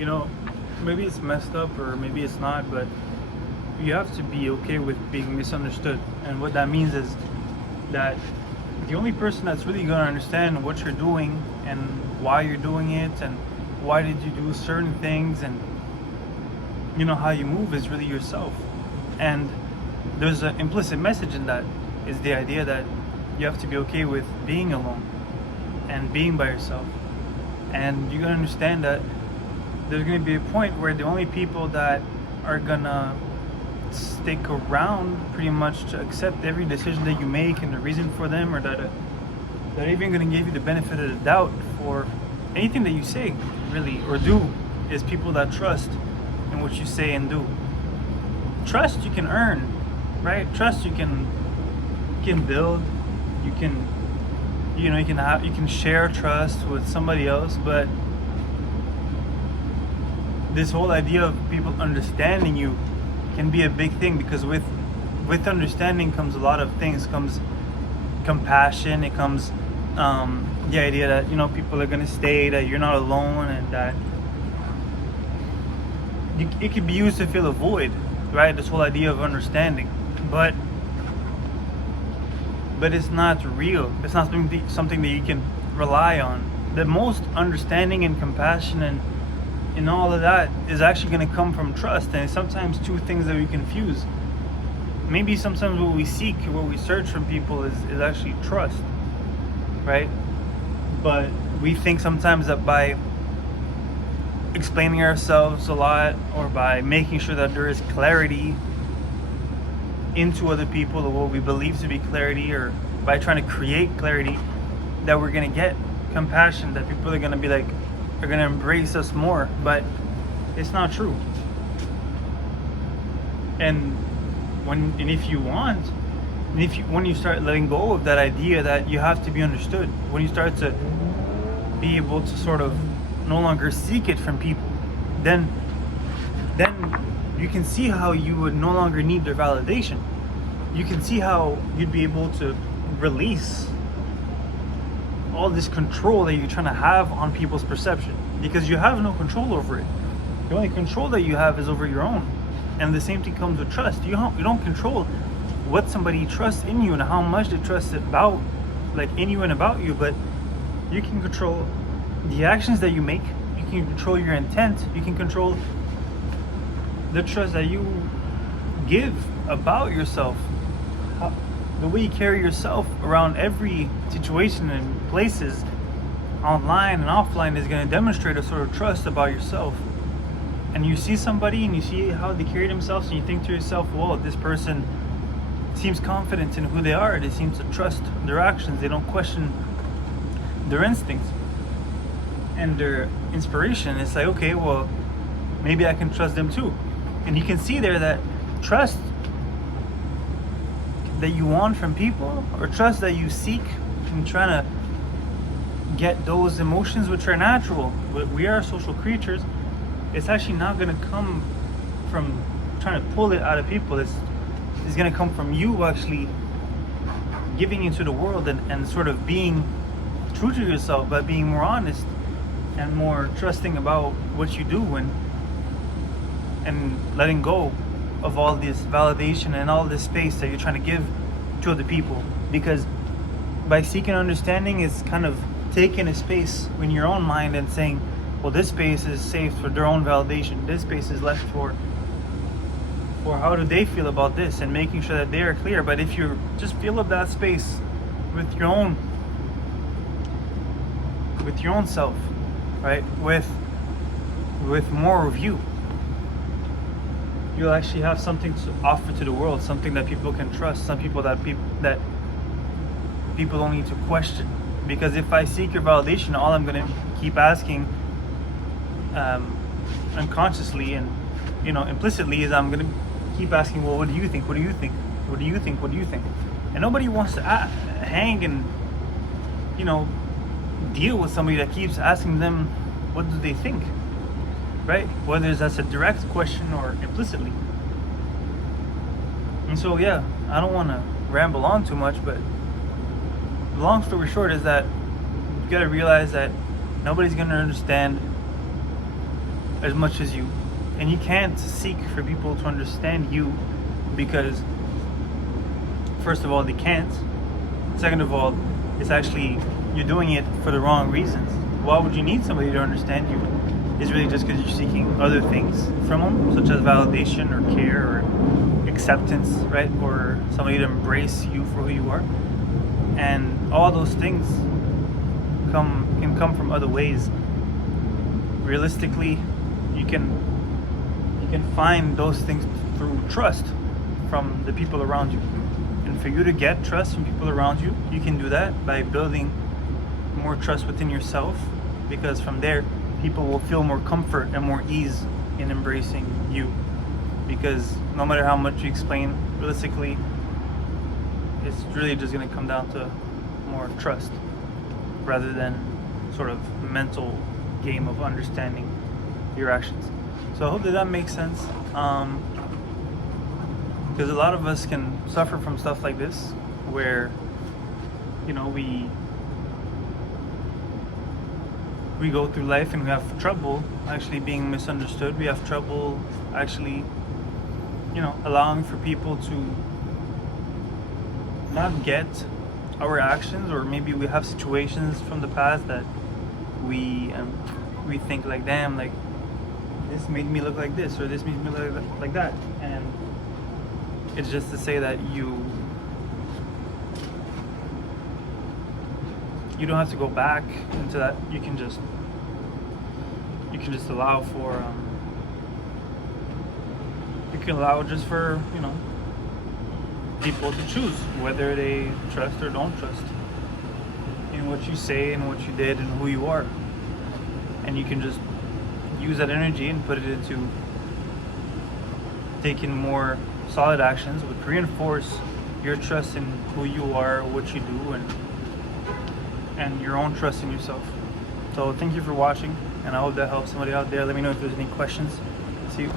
you know, maybe it's messed up or maybe it's not, but you have to be okay with being misunderstood. And what that means is that the only person that's really going to understand what you're doing and why you're doing it and why did you do certain things and how you move is really yourself. And there's an implicit message in that, is the idea that you have to be okay with being alone and being by yourself. And you're going to understand that there's going to be a point where the only people that are going to stick around pretty much to accept every decision that you make and the reason for them, or that are even going to give you the benefit of the doubt for anything that you say, really, or do, is people that trust in what you say and do. Trust you can earn, right? Trust you can build. You can you can share trust with somebody else, but this whole idea of people understanding you can be a big thing, because with understanding comes a lot of things. Comes compassion. It comes the idea that people are gonna stay, that you're not alone, and that it could be used to fill a void, right? This whole idea of understanding, but it's not real. It's not something that you can rely on. The most understanding and compassion and all of that is actually going to come from trust. And it's sometimes two things that we confuse. Maybe sometimes what we seek, what we search from people is actually trust, right? But we think sometimes that by explaining ourselves a lot, or by making sure that there is clarity into other people, or what we believe to be clarity, or by trying to create clarity, that we're going to get compassion, that people are going to be like, are going to embrace us more. But it's not true. And if you want, when you start letting go of that idea that you have to be understood, when you start to be able to sort of no longer seek it from people, then you can see how you would no longer need their validation. You can see how you'd be able to release all this control that you're trying to have on people's perception, because you have no control over it. The only control that you have is over your own. And the same thing comes with trust. You don't control what somebody trusts in you and how much they trust about, like, in you and about you, but you can control the actions that you make. You can control your intent. You can control the trust that you give about yourself. The way you carry yourself around every situation and places, online and offline, is going to demonstrate a sort of trust about yourself. And you see somebody and you see how they carry themselves, and you think to yourself, well, this person seems confident in who they are. They seem to trust their actions. They don't question their instincts and their inspiration. It's like, okay, well, maybe I can trust them too. And you can see there that trust that you want from people, or trust that you seek in trying to get those emotions, which are natural. But we are social creatures. It's actually not going to come from trying to pull it out of people. It's going to come from you actually giving into the world and sort of being true to yourself, by being more honest and more trusting about what you do, and letting go of all this validation and all this space that you're trying to give to other people. Because by seeking understanding, it's kind of taking a space in your own mind and saying, well, this space is safe for their own validation. This space is left for how do they feel about this, and making sure that they are clear. But if you just fill up that space with your own self, right, with more of you, you'll actually have something to offer to the world, something that people can trust, some people that people don't need to question. Because if I seek your validation, all I'm going to keep asking unconsciously and implicitly is, I'm going to keep asking, well, what do you think? What do you think? What do you think? What do you think? And nobody wants to hang and deal with somebody that keeps asking them what do they think, right? Whether that's a direct question or implicitly. And so, yeah, I don't want to ramble on too much, but the long story short is that you got to realize that nobody's going to understand as much as you. And you can't seek for people to understand you because, first of all, they can't. Second of all, it's actually, you're doing it for the wrong reasons. Why would you need somebody to understand you? It's really just because you're seeking other things from them, such as validation or care or acceptance, right? Or somebody to embrace you for who you are. And all those things can come from other ways. Realistically, you can find those things through trust from the people around you. And for you to get trust from people around you, you can do that by building more trust within yourself, because from there people will feel more comfort and more ease in embracing you, because no matter how much you explain, realistically it's really just going to come down to more trust rather than sort of mental game of understanding your actions. So I hope that makes sense, because a lot of us can suffer from stuff like this where, you know, we go through life and we have trouble actually being misunderstood. We have trouble actually, you know, allowing for people to not get our actions, or maybe we have situations from the past that we think like, damn, like this made me look like this, or this made me look like that. And it's just to say that you don't have to go back into that. You can just allow for you can allow just for, you know, people to choose whether they trust or don't trust in what you say and what you did and who you are. And you can just use that energy and put it into taking more solid actions which reinforce your trust in who you are, what you do, and your own trust in yourself. So thank you for watching, and I hope that helps somebody out there. Let me know if there's any questions. See you.